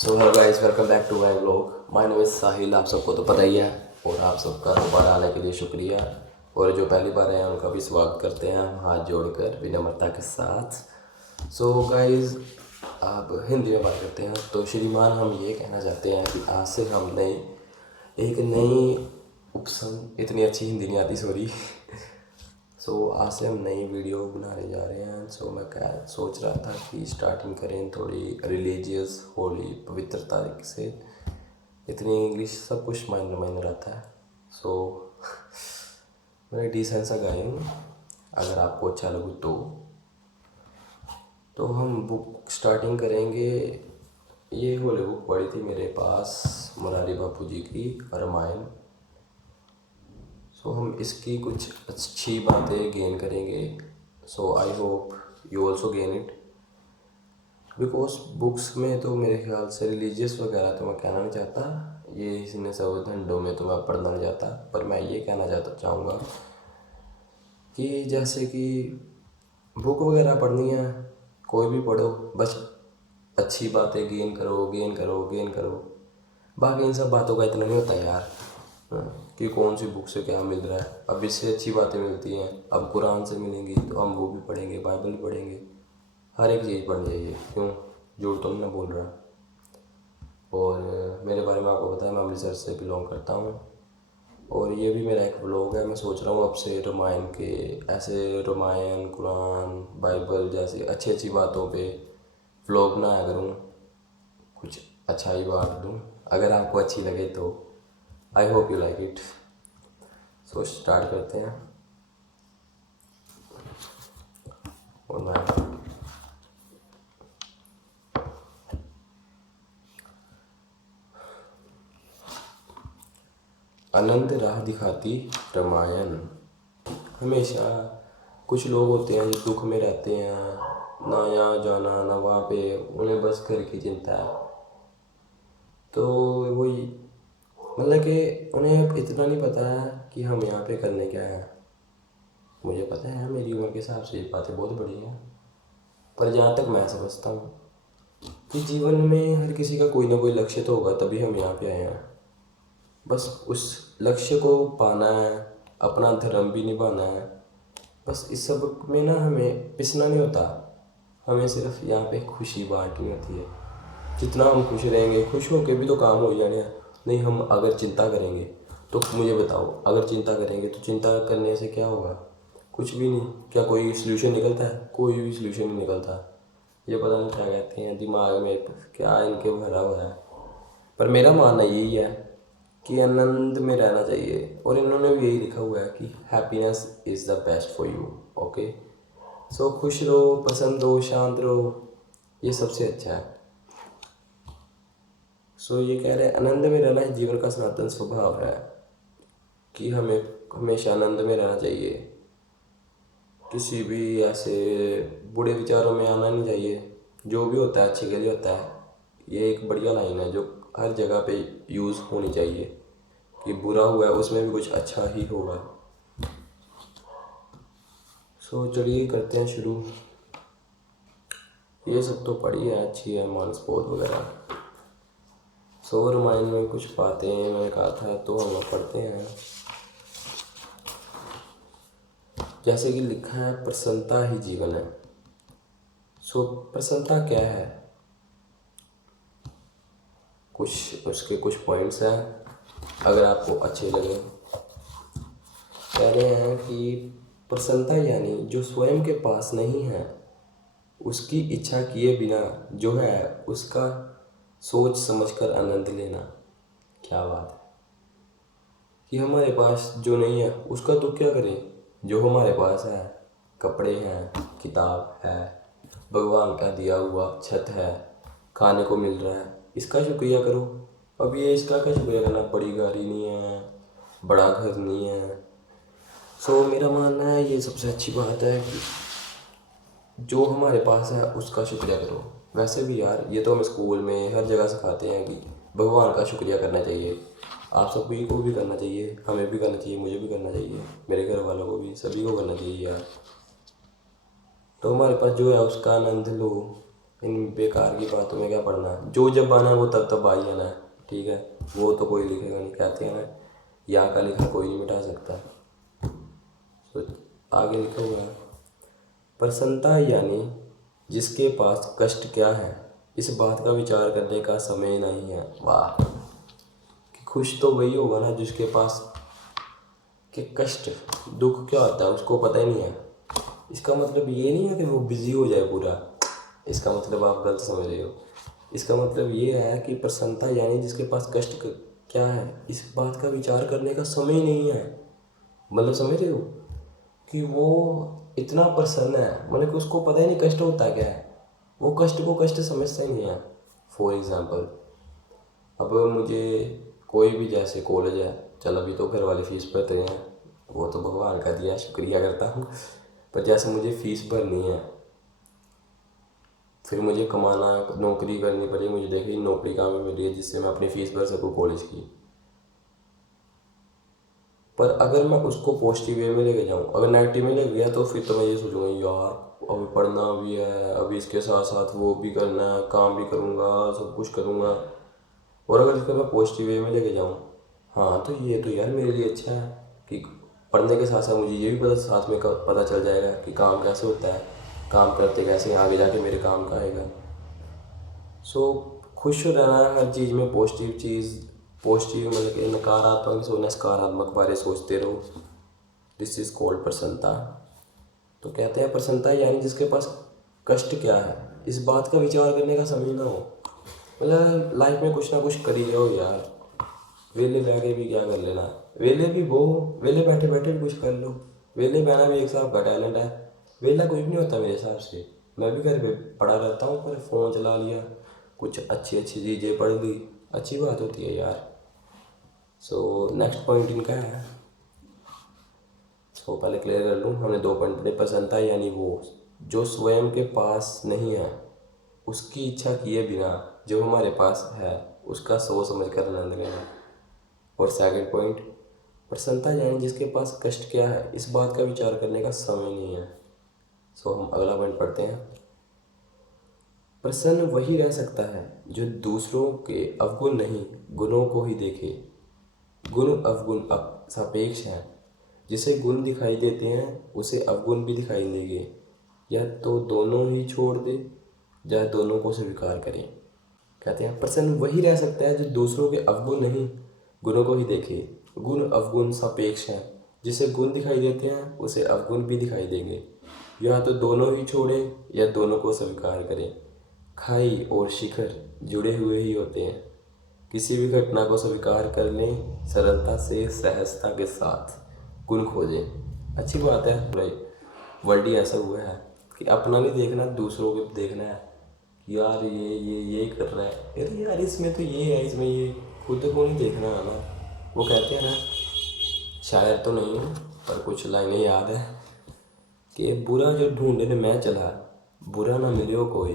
So hello guys, welcome back to my vlog. My name is Sahil. आप सबको तो पता ही है और आप सबका दोबारा आने के लिए शुक्रिया। और जो पहली बार आए हैं उनका भी स्वागत करते हैं हम हाथ जोड़कर विनम्रता के साथ। सो गाइस, अब हिंदी में बात करते हैं। तो श्रीमान, हम ये कहना चाहते हैं कि आज से हम एक नई उपसम इतनी अच्छी हिंदी नहीं आती, सॉरी। आज से हम नई वीडियो बनाने जा रहे हैं। मैं क्या सोच रहा था कि स्टार्टिंग करें थोड़ी रिलीजियस, होली, पवित्रता से। इतनी इंग्लिश सब कुछ माइनर माइनर आता है। मैंने डिसेंट सा गाएं, अगर आपको अच्छा लगे तो हम बुक स्टार्टिंग करेंगे। ये होली बुक पड़ी थी मेरे पास, मुरारी बापू जी की रामायण। हम इसकी कुछ अच्छी बातें गेन करेंगे। I hope you also gain it, because books में तो मेरे ख्याल से रिलीजियस वगैरह तो मैं कहना नहीं चाहता, ये इसने सब धंधों में तो मैं पढ़ना नहीं चाहता। पर मैं ये कहना चाहूँगा कि जैसे कि बुक वगैरह पढ़नी है, कोई भी पढ़ो, बस अच्छी बातें गेन करो, गेन करो, गेन करो। बाकी इन सब बातों का इतना नहीं होता यार, कि कौन सी बुक से क्या मिल रहा है। अब इससे अच्छी बातें मिलती हैं, अब कुरान से मिलेंगी तो हम वो भी पढ़ेंगे, बाइबल भी पढ़ेंगे, हर एक चीज़ पढ़नी चाहिए। क्यों, झूठ तो नहीं बोल रहा। और मेरे बारे में आपको पता है, मैं अमृतसर से बिलोंग करता हूँ और ये भी मेरा एक व्लॉग है। मैं सोच रहा हूँ अब से रामायण के, ऐसे रामायण, कुरान, बाइबल जैसी अच्छी अच्छी बातों पे व्लॉग बनाया करूँ, कुछ अच्छा ही बात दूँ। अगर आपको अच्छी लगे तो I hope you like it. Start करते हैं। और मैं आनंद राह दिखाती रामायण। हमेशा कुछ लोग होते हैं जो दुख में रहते हैं, ना यहाँ जाना ना वहाँ पे, उन्हें बस घर की चिंता है। तो वही, मतलब कि उन्हें इतना नहीं पता है कि हम यहाँ पे करने क्या है। मुझे पता है मेरी उम्र के हिसाब से ये बातें बहुत बड़ी हैं, पर जहाँ तक मैं समझता हूँ कि जीवन में हर किसी का कोई ना कोई लक्ष्य तो होगा, तभी हम यहाँ पे आए हैं। बस उस लक्ष्य को पाना है, अपना धर्म भी निभाना है। बस इस सब में ना हमें पिसना नहीं होता, हमें सिर्फ यहाँ पे खुशी बांटनी होती है। जितना हम खुश रहेंगे, खुश होके भी तो काम हो जाने हैं। नहीं, हम अगर चिंता करेंगे तो मुझे बताओ, अगर चिंता करेंगे तो चिंता करने से क्या होगा? कुछ भी नहीं। क्या कोई सलूशन निकलता है? कोई भी सलूशन नहीं निकलता। ये पता नहीं क्या कहते हैं, दिमाग में क्या इनके भरा हुआ है। पर मेरा मानना यही है कि आनंद में रहना चाहिए, और इन्होंने भी यही लिखा हुआ है कि happiness is the best for you. Okay, खुश रहो, पसंद रहो, शांत रहो, ये सबसे अच्छा है। ये कह रहे हैं आनंद में रहना ही जीवन का सनातन स्वभाव है, कि हमें हमेशा आनंद में रहना चाहिए। किसी भी ऐसे बुरे विचारों में आना नहीं चाहिए। जो भी होता है अच्छे के लिए होता है। ये एक बढ़िया लाइन है जो हर जगह पे यूज़ होनी चाहिए, कि बुरा हुआ है उसमें भी कुछ अच्छा ही होगा। चलिए करते हैं शुरू। ये सब तो पढ़ी है, अच्छी है, मानसपोध वगैरह। रामायण में कुछ बातें मैंने कहा था तो हम पढ़ते हैं। जैसे कि लिखा है, प्रसन्नता ही जीवन है। प्रसन्नता क्या है? कुछ उसके कुछ पॉइंट्स हैं, अगर आपको अच्छे लगे। कह रहे हैं कि प्रसन्नता यानी जो स्वयं के पास नहीं है, उसकी इच्छा किए बिना जो है उसका सोच समझकर आनंद लेना। क्या बात है कि हमारे पास जो नहीं है उसका तो क्या करें। जो हमारे पास है, कपड़े हैं, किताब है, भगवान का दिया हुआ छत है, खाने को मिल रहा है, इसका शुक्रिया करो। अब ये इसका क्या शुक्रिया करना? बड़ी गाड़ी नहीं है, बड़ा घर नहीं है। मेरा मानना है ये सबसे अच्छी बात है कि जो हमारे पास है उसका शुक्रिया करो। वैसे भी यार, ये तो हमें स्कूल में हर जगह सिखाते हैं कि भगवान का शुक्रिया करना चाहिए। आप सभी को भी करना चाहिए, हमें भी करना चाहिए, मुझे भी करना चाहिए, मेरे घर वालों को भी, सभी को करना चाहिए यार। तो हमारे पास जो है उसका आनंद लो। इन बेकार की बातों में क्या पढ़ना है, जो जब आना है वो तब तब आ ही आना है, ठीक है। वो तो कोई लिखेगा नहीं, कहते हैं ना, यहाँ का लिखा कोई नहीं मिटा सकता। तो आगे लिखा हुआ है, प्रसन्नता यानी जिसके पास कष्ट क्या है इस बात का विचार करने का समय नहीं है। वाह, कि खुश तो वही होगा ना जिसके पास कि कष्ट दुख क्या होता है उसको पता ही नहीं है। इसका मतलब ये नहीं है कि वो बिजी हो जाए पूरा, इसका मतलब आप गलत समझ रहे हो। इसका मतलब ये है कि प्रसन्नता यानी जिसके पास क्या है इस बात का विचार करने का समय ही नहीं है। मतलब समझ रहे हो कि वो इतना प्रसन्न है, मतलब कि उसको पता ही नहीं कष्ट होता क्या है, वो कष्ट को कष्ट समझता ही नहीं है। फॉर एग्ज़ाम्पल, अब मुझे कोई भी जैसे कॉलेज है, चल अभी तो घर वाले फीस भरते हैं, वो तो भगवान का दिया शुक्रिया करता हूँ, पर जैसे मुझे फ़ीस भरनी है, फिर मुझे कमाना है, नौकरी करनी पड़ेगी, मुझे देखिए नौकरी कहाँ में मिल रही है जिससे मैं अपनी फ़ीस भर सकूँ कॉलेज की। पर अगर मैं उसको पॉजिटिव वे में लेके जाऊँ, अगर नेगेटिव में लेके गया तो फिर तो मैं ये सोचूंगा यार अभी पढ़ना भी है, अभी इसके साथ साथ वो भी करना है, काम भी करूँगा, सब कुछ करूँगा। और अगर इसको मैं पॉजिटिव वे में लेके जाऊँ, हाँ तो ये तो यार मेरे लिए अच्छा है कि पढ़ने के साथ साथ मुझे ये भी पता साथ में पता चल जाएगा कि काम कैसे होता है, काम करते कैसे हैं, आगे जाके मेरे काम का आएगा। सो खुश रहना है हर चीज़ में, पॉजिटिव चीज़, पॉजिटिव मतलब कि नकारात्मक सोचना, सकारात्मक बारे सोचते रहो। दिस इज़ कॉल्ड प्रसन्नता। तो कहते हैं प्रसन्नता यानी जिसके पास कष्ट क्या है इस बात का विचार करने का समय ना हो। मतलब लाइफ में कुछ ना कुछ कर ही जाओ यार, वेले बैठ के भी क्या कर लेना, वेले भी वो, वेले बैठे बैठे भी कुछ कर लो। वेले बहना भी एक हिसाब का टैलेंट है, वेला कुछ भी नहीं होता मेरे हिसाब से। मैं भी घर पे पड़ा रहता हूँ, पर फ़ोन चला लिया, कुछ अच्छी अच्छी चीज़ें पढ़ ली, अच्छी बात होती है यार। सो नेक्स्ट पॉइंट इनका है, सो पहले क्लियर कर लूँ, हमने दो पॉइंट पढ़े। प्रसन्नता यानी वो जो स्वयं के पास नहीं है, उसकी इच्छा किए बिना जो हमारे पास है उसका सोच समझ कर आनंद लेना। और सेकंड पॉइंट, प्रसन्नता यानी जिसके पास कष्ट क्या है इस बात का विचार करने का समय नहीं है। सो हम अगला पॉइंट पढ़ते हैं। प्रसन्न वही रह सकता है जो दूसरों के अवगुण नहीं गुणों को ही देखे। गुण अवगुण सापेक्ष हैं, जिसे गुण दिखाई देते हैं उसे अवगुण भी दिखाई देंगे, या तो दोनों ही छोड़ दे या दोनों को स्वीकार करें। कहते हैं प्रसन्न वही रह सकता है जो दूसरों के अवगुण नहीं गुणों को ही देखे। गुण अवगुण सापेक्ष हैं, जिसे गुण दिखाई देते हैं उसे अवगुण भी दिखाई देंगे, या तो दोनों ही छोड़े या दोनों को स्वीकार करें। खाई और शिखर जुड़े हुए ही होते हैं, किसी भी घटना को स्वीकार कर लें सरलता से, सहजता के साथ गुण खोजें। अच्छी बात है भाई, वर्ल्ड ही ऐसा हुआ है कि अपना नहीं देखना, दूसरों के देखना है कि यार ये कर रहा है, अरे यार इसमें तो ये है, इसमें ये, खुद को नहीं देखना है ना। वो कहते हैं ना, शायर तो नहीं हूँ पर कुछ लाइनें याद है कि बुरा जो ढूंढने मैं चला, बुरा ना मिलियो कोई,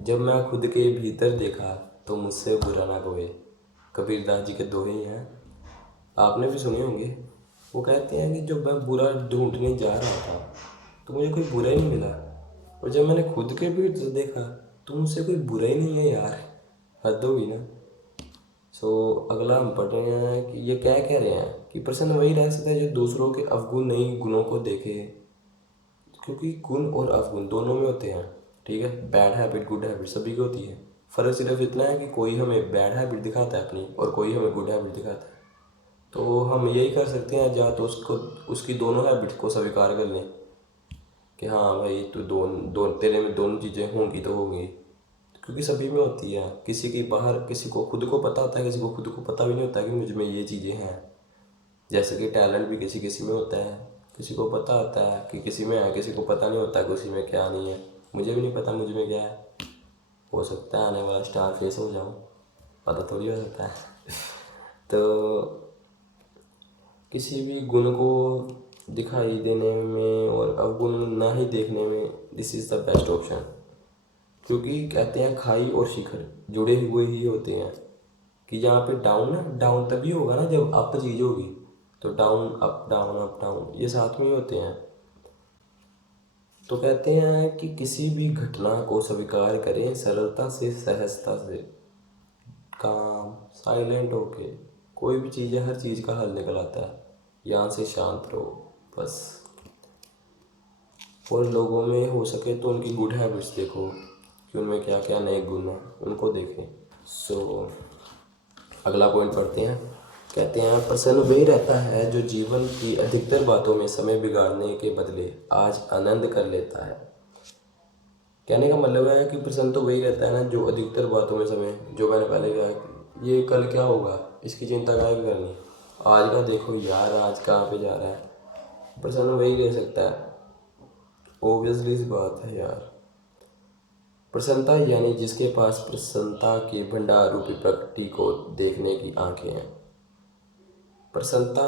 जब मैं खुद के भीतर देखा तो मुझसे बुरा ना कोई। कबीरदास जी के दोहे हैं, आपने भी सुने होंगे। वो कहते हैं कि जब मैं बुरा ढूंढने जा रहा था तो मुझे कोई बुरा ही नहीं मिला, और जब मैंने खुद के भीतर देखा तो मुझसे कोई बुरा ही नहीं है यार, हद होगी ना। सो अगला हम पढ़ रहे हैं कि ये क्या कह रहे हैं कि प्रसन्न वही रह सकता है जो दूसरों के अवगुण नहीं गुणों को देखे, क्योंकि गुण और अवगुण दोनों में होते हैं, ठीक है। बैड हैबिट गुड हैबिट सभी की होती है, फ़र्क सिर्फ इतना है कि कोई हमें बैड हैबिट दिखाता है अपनी और कोई हमें गुड हैबिट दिखाता है। तो हम यही कर सकते हैं, या तो उसको उसकी दोनों हैबिट को स्वीकार कर लें कि हाँ भाई तू तेरे में दोनों चीज़ें होंगी तो होंगी, क्योंकि सभी में होती है। किसी की बाहर, किसी को खुद को पता होता है, किसी को खुद को पता भी नहीं होता कि मुझ में ये चीज़ें हैं। जैसे कि टैलेंट भी किसी किसी में होता है, किसी को पता होता है कि किसी में है, किसी को पता नहीं होता कि उसी में क्या नहीं है। मुझे भी नहीं पता मुझ में क्या है, हो सकता है आने वाला स्टार फेस हो जाऊँ, पता थोड़ी हो सकता है। तो किसी भी गुण को दिखाई देने में और अवगुण ना ही देखने में, this is the best option. क्योंकि कहते हैं खाई और शिखर जुड़े हुए ही होते हैं, कि जहाँ पे डाउन है, डाउन तभी होगा ना जब अप चीज़ होगी, तो down up down up down ये साथ में ही होते हैं। तो कहते हैं कि किसी भी घटना को स्वीकार करें सरलता से, सहजता से, काम साइलेंट होके। कोई भी चीज़ है, हर चीज़ का हल निकल आता है। यहाँ से शांत रहो बस। और लोगों में हो सके तो उनकी गुड हैबिट्स देखो कि उनमें क्या क्या नए गुण हैं, उनको देखें। अगला पॉइंट पढ़ते हैं। कहते हैं प्रसन्न वही रहता है जो जीवन की अधिकतर बातों में समय बिगाड़ने के बदले आज आनंद कर लेता है। कहने का मतलब है कि प्रसन्न तो वही रहता है ना जो अधिकतर बातों में समय, जो मैंने पहले कहा, ये कल क्या होगा इसकी चिंता क्या करनी, आज का देखो यार आज कहाँ पे जा रहा है। प्रसन्न वही रह सकता है, ओबियसली इस बात है यार। प्रसन्नता यानी जिसके पास प्रसन्नता के भंडार रूपी प्रकृति को देखने की आंखें हैं। प्रसन्नता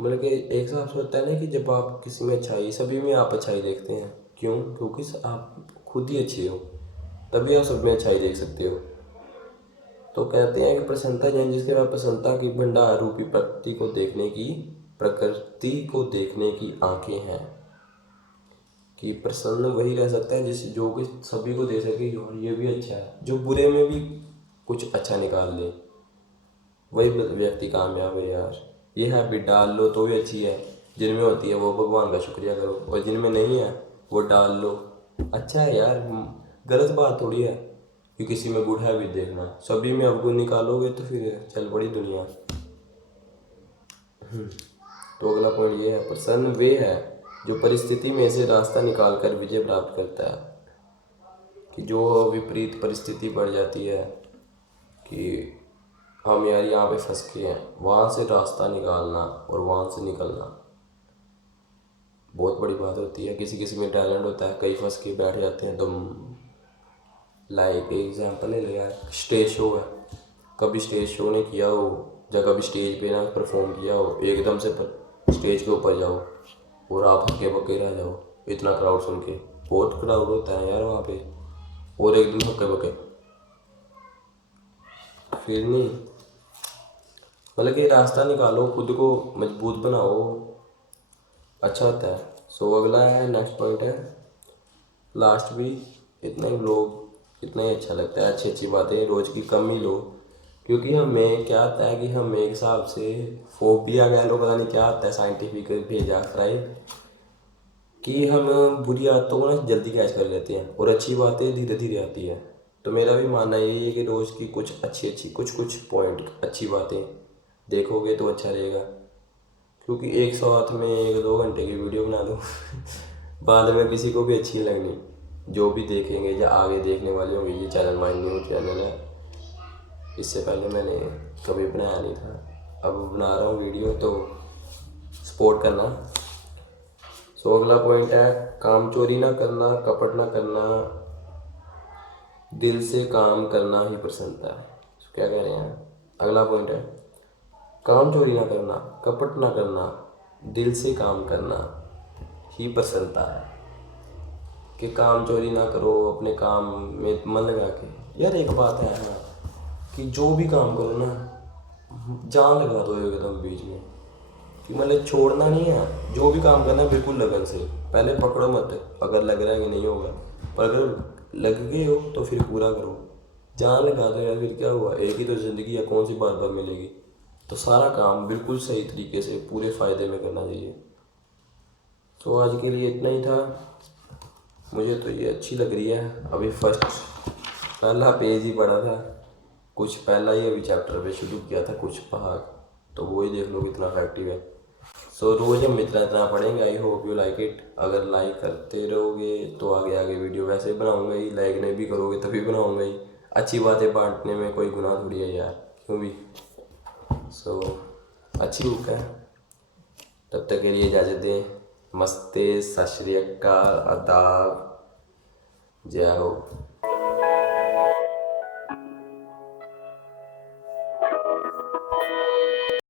मतलब कि एक हिसाब से होता है ना कि जब आप किसी में अच्छाई, सभी में आप अच्छाई देखते हैं। क्यों? क्योंकि आप खुद ही अच्छे हो, तभी आप सब में अच्छाई देख सकते हो। तो कहते हैं कि प्रसन्नता यानी जिसके पास प्रसन्नता की भंडार रूपी प्रकृति को देखने की आंखें हैं। कि प्रसन्न वही रह सकता है जिस जो कि सभी को दे सके और ये भी अच्छा है, जो बुरे में भी कुछ अच्छा निकाल ले, वही व्यक्ति कामयाब है यार। ये हैबिट डाल लो तो भी अच्छी है, जिनमें होती है वो भगवान का शुक्रिया करो, और जिनमें नहीं है वो डाल लो, अच्छा है यार। गलत बात थोड़ी है कि किसी में गुड हैबिट देखना, सभी में अवगुण निकालोगे तो फिर चल पड़ी दुनिया। तो अगला पॉइंट ये है, प्रसन्न वे है जो परिस्थिति में से रास्ता निकाल कर विजय प्राप्त करता है। कि जो विपरीत परिस्थिति पड़ जाती है कि हम यार यहाँ पे फंस के हैं, वहाँ से रास्ता निकालना और वहाँ से निकलना बहुत बड़ी बात होती है। किसी किसी में टैलेंट होता है, कई फंस के बैठ जाते हैं। तुम लाइक एग्जाम्पल ले लो यार, स्टेज शो है, कभी स्टेज शो ने किया हो या कभी स्टेज पे ना परफॉर्म किया हो, एकदम से स्टेज के ऊपर जाओ और आप हक्के बक्के रह जाओ इतना क्राउड सुन के। बहुत क्राउड होता है यार वहाँ पे, और एकदम हक्के बक्के फिर नहीं, मतलब कि रास्ता निकालो, खुद को मजबूत बनाओ, अच्छा होता है। अगला है, नेक्स्ट पॉइंट है, लास्ट भी। इतना ही लोग इतना ही अच्छा लगता है, अच्छी अच्छी बातें रोज़ की कम ही लो। क्योंकि हमें क्या आता है कि हमें एक हिसाब से फोबिया कह लो, पता नहीं क्या आता है, साइंटिफिक भेजा फ्राई, कि हम बुरी आदतों को ना जल्दी कैच कर लेते हैं और अच्छी बातें धीरे धीरे आती है। तो मेरा भी मानना यही है कि रोज़ की कुछ अच्छी कुछ पॉइंट अच्छी बातें देखोगे तो अच्छा रहेगा। क्योंकि एक साथ में 1-2 घंटे की वीडियो बना दो बाद में किसी को भी अच्छी लगनी, जो भी देखेंगे या आगे देखने वाले होंगे। ये चैनल माय न्यू चैनल है, इससे पहले मैंने कभी बनाया नहीं था, अब बना रहा हूँ वीडियो, तो सपोर्ट करना। अगला पॉइंट है, काम चोरी ना करना, कपट ना करना, दिल से काम करना ही प्रसन्नता है। क्या कह रहे हैं? अगला पॉइंट है, काम चोरी ना करना, कपट ना करना, दिल से काम करना ही प्रसन्नता है। कि काम चोरी ना करो, अपने काम में मन लगा के। यार एक बात है ना कि जो भी काम करो ना, जान लगा दो एकदम बीच में, कि मतलब छोड़ना नहीं है। जो भी काम करना है बिल्कुल लगन से, पहले पकड़ो मत अगर लग रहा है कि नहीं होगा, पर अगर लग गए हो तो फिर पूरा करो, जान लगा दो यार। फिर क्या हुआ, एक ही तो ज़िंदगी है, कौन सी बार बार मिलेगी। तो सारा काम बिल्कुल सही तरीके से पूरे फ़ायदे में करना चाहिए। तो आज के लिए इतना ही था। मुझे तो ये अच्छी लग रही है। अभी पहला पेज ही पढ़ा था, कुछ पहला ही अभी चैप्टर पे शुरू किया था, कुछ भाग, तो वो ही देख लो कितना इफेक्टिव है। रोज़ हम इतना पढ़ेंगे। I hope you like it. अगर लाइक करते रहोगे तो आगे आगे वीडियो वैसे ही बनाऊंगा ही, लाइक नहीं भी करोगे तभी बनाऊंगा ही। अच्छी बातें बांटने में कोई गुनाह थोड़ी है यार, क्यों भी। अच्छी बुक है। तब तक के लिए इजाज़त दें। नमस्ते, सत श्री अकाल, आदाब, जय हो।